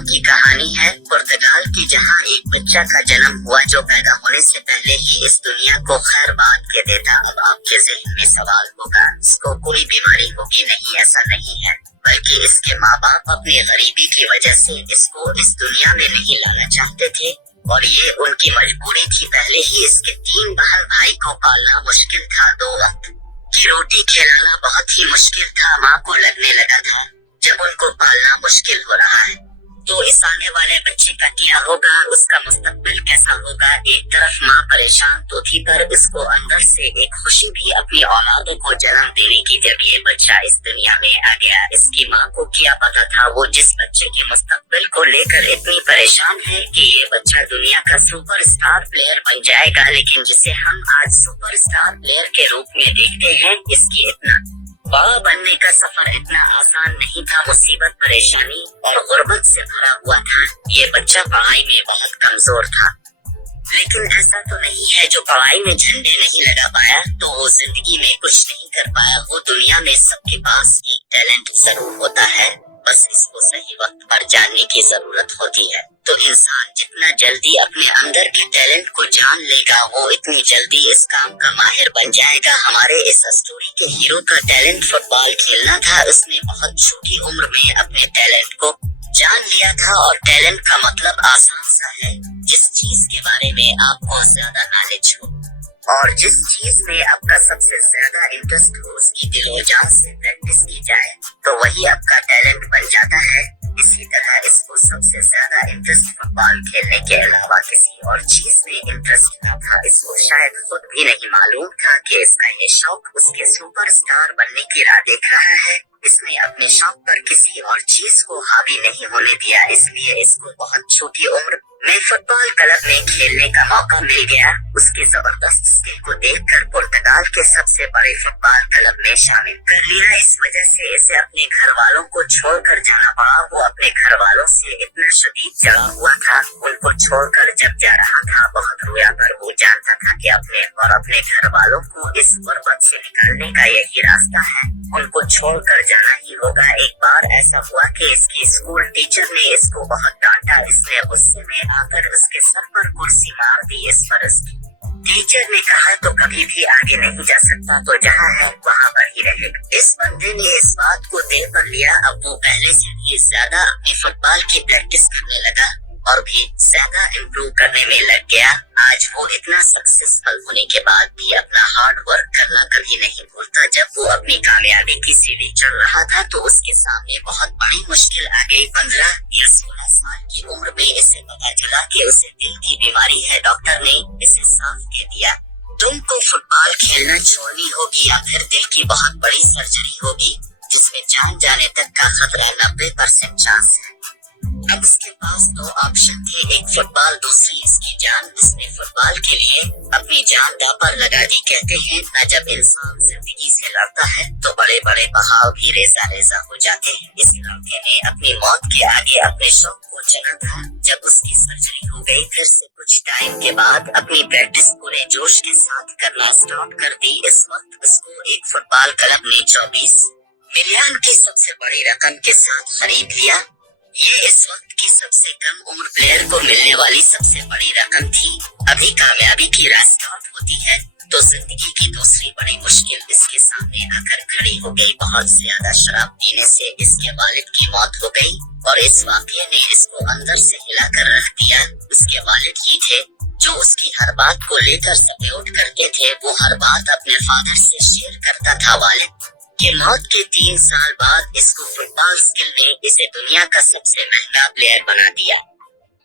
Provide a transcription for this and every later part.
की कहानी है पुर्तगाल की, जहां एक बच्चा का जन्म हुआ जो पैदा होने से पहले ही इस दुनिया को खैर बात के देता। अब आपके ज़हन में सवाल होगा, इसको कोई बीमारी होगी? नहीं, ऐसा नहीं है, बल्कि इसके माँ बाप अपनी गरीबी की वजह से इसको इस दुनिया में नहीं लाना चाहते थे और ये उनकी मजबूरी थी। पहले ही इसके 3 बहन भाई को पालना मुश्किल था, 2 वक्त की रोटी खिलाना बहुत ही मुश्किल था। माँ को लगने लगा था जब उनको पालना मुश्किल हो रहा है तो इस आने वाले बच्चे का क्या होगा, उसका मुस्तकबिल कैसा होगा। एक तरफ माँ परेशान तो थी, पर इसको अंदर से एक खुशी भी अपनी औलादों को जन्म देने की। जब ये बच्चा इस दुनिया में आ गया, इसकी माँ को क्या पता था वो जिस बच्चे के मुस्तकबिल को लेकर इतनी परेशान है कि ये बच्चा दुनिया का सुपरस्टार प्लेयर बन जाएगा, लेकिन जिसे हम आज सुपरस्टार प्लेयर के रूप में देखते हैं, इसकी इतना बड़ा बनने का सफर इतना आसान नहीं था। मुसीबत, परेशानी और गुर्बत से भरा हुआ था। ये बच्चा पढ़ाई में बहुत कमजोर था, लेकिन ऐसा तो नहीं है जो पढ़ाई में झंडे नहीं लगा पाया तो वो जिंदगी में कुछ नहीं कर पाया। वो दुनिया में सबके पास एक टैलेंट जरूर होता है, बस इसको सही वक्त पर जानने की जरूरत होती है। तो इंसान जितना जल्दी अपने अंदर के टैलेंट को जान लेगा, वो इतनी जल्दी इस काम का माहिर बन जाएगा। हमारे इस स्टोरी के हीरो का टैलेंट फुटबॉल खेलना था। उसने बहुत छोटी उम्र में अपने टैलेंट को जान लिया था और टैलेंट का मतलब आसान सा है, जिस चीज के बारे में आपको ज्यादा नॉलेज हो और जिस चीज में आपका सबसे ज्यादा इंटरेस्ट हो, उसकी दिलो जान से प्रैक्टिस की जाए तो वही आपका टैलेंट बन जाता है। इसी तरह इसको सबसे ज्यादा इंटरेस्ट फुटबॉल खेलने के अलावा किसी और चीज में इंटरेस्ट न था। इसको शायद खुद भी नहीं मालूम था कि इसका ये शौक उसके सुपरस्टार बनने की राह देख रहा है। इसने अपने शौक पर किसी और चीज को हावी नहीं होने दिया, इसलिए इसको बहुत छोटी उम्र में फुटबॉल क्लब में खेलने का मौका मिल गया। उसके जबरदस्त स्किल को देखकर पुर्तगाल के सबसे बड़े फुटबॉल क्लब में शामिल कर लिया। इस वजह से इसे अपने घर वालों को छोड़कर जाना पड़ा। वो अपने घर वालों से इतना शदीद चढ़ा हुआ था, उनको छोड़कर जब जा रहा था बहुत रोया, पर वो जानता था कि अपने और अपने घर वालों को इस गुर्बत से निकालने का यही रास्ता है, उनको छोड़कर जाना ही होगा। एक बार ऐसा हुआ कि इसकी स्कूल टीचर ने इसको बहुत डांटा। इसने गुस्से में आकर उसके सर पर कुर्सी मार दी। इस पर उसकी टीचर ने कहा तो कभी भी आगे नहीं जा सकता, तो जहाँ है वहाँ पर ही रहेगा। इस बंदे ने इस बात को दिल पर लिया। अब वो पहले से भी ज्यादा अपने फुटबॉल की प्रैक्टिस करने लगा और भी ज्यादा इम्प्रूव करने में लग गया। आज वो इतना सक्सेसफुल होने के बाद भी अपना हार्ड वर्क करना कभी नहीं भूलता। जब वो अपनी कामयाबी की सीढ़ी चढ़ रहा था तो उसके सामने बहुत बड़ी मुश्किल आ गई। 15 या 16 साल की उम्र में इसे पता चला कि उसे दिल की बीमारी है। डॉक्टर ने इसे साफ कह दिया, तुमको फुटबॉल खेलना छोड़नी होगी या फिर दिल की बहुत बड़ी सर्जरी होगी, जिसमें जान जाने तक का खतरा 90% चांस है। अब उसके पास 2 ऑप्शन थे, एक फुटबॉल, दूसरी इसकी जान। इसने फुटबॉल के लिए अपनी जान दांव पर लगा दी। कहते हैं न, जब इंसान जिंदगी से लड़ता है तो बड़े बड़े बहाव भी रेजा रेजा हो जाते हैं। इस लड़के ने अपनी मौत के आगे अपने शौक को चुना था। जब उसकी सर्जरी हो गई, फिर से कुछ टाइम के बाद अपनी प्रैक्टिस पूरे जोश के साथ करना स्टार्ट कर दी। इस वक्त उसको एक फुटबॉल क्लब ने 24 मिलियन की सबसे बड़ी रकम के साथ खरीद लिया। ये इस वक्त की सबसे कम उम्र प्लेयर को मिलने वाली सबसे बड़ी रकम थी। अभी कामयाबी की राह स्टार्ट होती है तो जिंदगी की दूसरी बड़ी मुश्किल इसके सामने आकर खड़ी हो गई। बहुत ज्यादा शराब पीने से इसके वालिद की मौत हो गई और इस वाकये ने इसको अंदर से हिलाकर रख दिया। उसके वालिद ही थे जो उसकी हर बात को लेकर सपोर्ट करते थे। वो हर बात अपने फादर से शेयर करता था। वालिद के मौत के 3 साल बाद इसको फुटबॉल स्किल ने इसे दुनिया का सबसे महंगा प्लेयर बना दिया।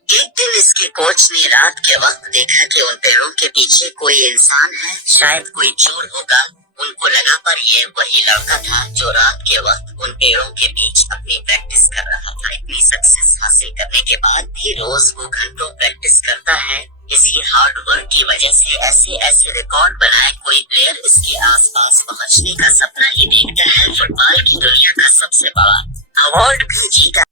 एक दिन इसके कोच ने रात के वक्त देखा कि उन पेड़ों के पीछे कोई इंसान है, शायद कोई चोर होगा। उनको लगा पर ये वही लड़का था जो रात के वक्त उन पेड़ों के बीच अपनी प्रैक्टिस कर रहा था। इतनी सक्सेस हासिल करने के बाद भी रोज वो घंटों प्रैक्टिस करता है। इसी हार्ड वर्क की वजह से ऐसे ऐसे रिकॉर्ड बनाए कोई प्लेयर इसके आसपास पहुंचने का सपना ही देखता है। फुटबॉल की दुनिया का सबसे बड़ा अवार्ड भी जीता।